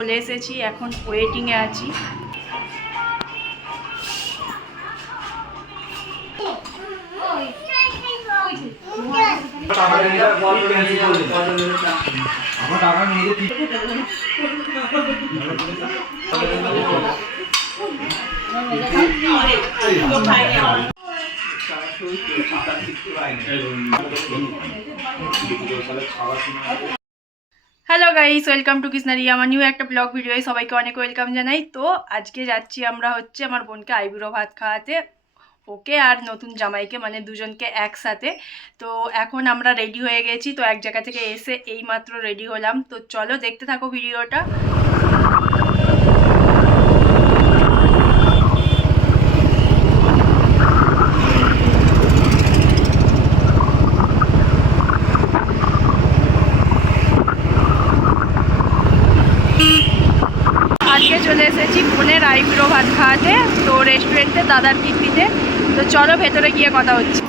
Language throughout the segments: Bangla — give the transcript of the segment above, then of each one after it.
চলে এসেছি এখন ওয়েটিংয়ে আছি ঠিক হ্যালো গাইস ওয়েলকাম টু কৃষ্ণারি আমার নিউ একটা ব্লগ ভিডিও সবাইকে অনেক ওয়েলকাম জানাই। তো আজকে যাচ্ছি আমরা হচ্ছে আমার বোনকে আইবুড়ো ভাত খাওয়াতে। ওকে আর নতুন জামাইকে মানে দুজনকে একসাথে। তো এখন আমরা রেডি হয়ে গেছি। তো এক জায়গা থেকে এসে এই মাত্র রেডি হলাম। তো চলো দেখতে থাকো ভিডিওটা আজকে চলে এসেছি বোনের আইবুড়ো ভাত খাওয়াতে, তো রেস্টুরেন্টে দাদার কীর্তিতে তো চলো ভেতরে গিয়ে কথা হচ্ছে।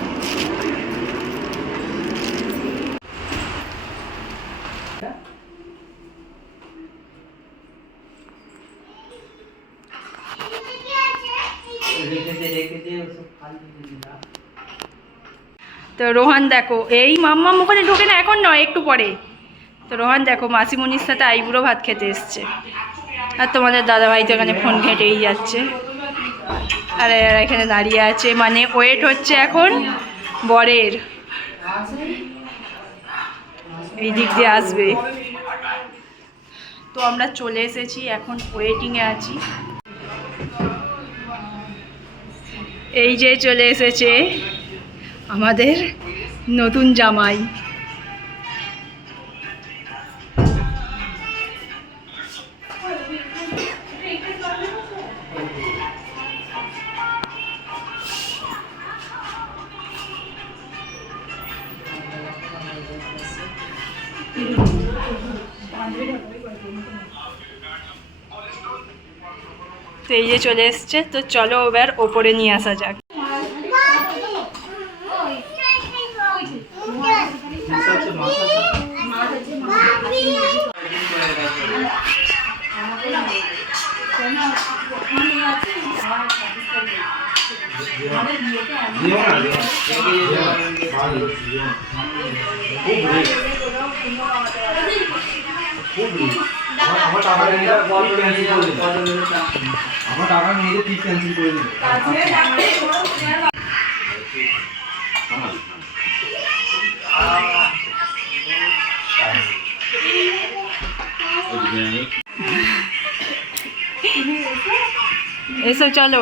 তো রোহান দেখো, এই মাম্মা ওখানে ঢোকে না, এখন নয়, একটু পরে। তো রোহান দেখো, মাসিমণির সাথে আইবুড়ো ভাত খেতে এসছে। আর তোমাদের দাদাভাই তো এখানে ফোন ঘেঁটেই যাচ্ছে। আর এরা এখানে দাঁড়িয়ে আছে মানে ওয়েট হচ্ছে এখন বরের। এই দিক দিয়ে আসবে। তো আমরা চলে এসেছি, এখন ওয়েটিংয়ে আছি। এই যে চলে এসেছে আমাদের নতুন জামাই। তো এই যে চলে এসছে তো চলো এবার ওপরে নিয়ে আসা যাক। আমার টাকা নিয়ে আমার টাকা নিয়ে ঠিক ক্যান্সেল করে দিন এসো চলো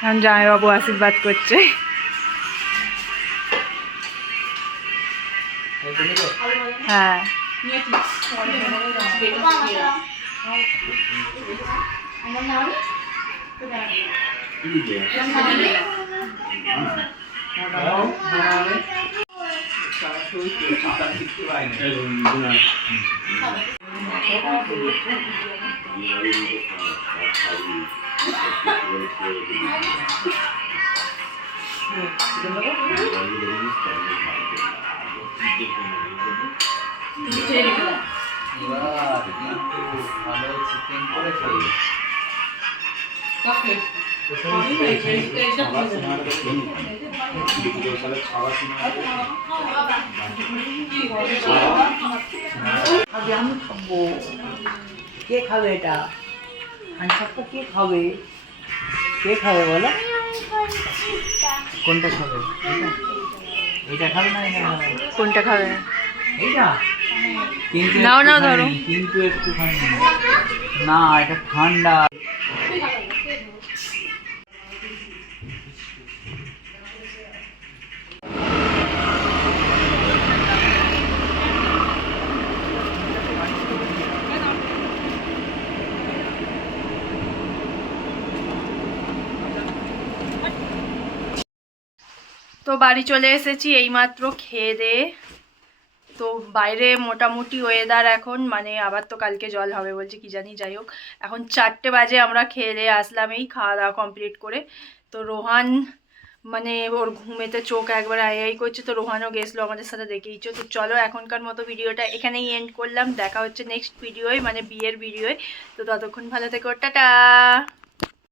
এখন জামাইবাবু আশীর্বাদ করছে হ্যাঁ। ভালো খাব। কে খাবে এটা? আনসারটা কে খাবে? কে খাবে বলো? কোনটা খাবে? এটা? খাবে না এটা খাবে কোনটা খাবে? এইটা? কিন্তু নাও, নাও, ধরো। কিন্তু একটুখানি। না এটা ঠান্ডা। তো বাড়ি চলে এসেছি এইমাত্র খেয়ে দেয়ে তো বাইরে মোটামুটি ওয়েদার এখন মানে আবার তো কালকে জল হবে বলছে, কি জানি, যাই হোক। এখন চারটে বাজে আমরা খেয়ে দিয়ে আসলাম এই খাওয়া দাওয়া কমপ্লিট করে। তো রোহান মানে ওর ঘুমেতে চোখ একবার আই আই করছে, তো রোহানও গেছিল আমাদের সাথে দেখেইছো তো চলো এখনকার মতো ভিডিওটা এখানেই এন্ড করলাম। দেখা হচ্ছে নেক্সট ভিডিওয় মানে বিয়ের ভিডিওয় তো ততক্ষণ ভালো থেকো, টাটা!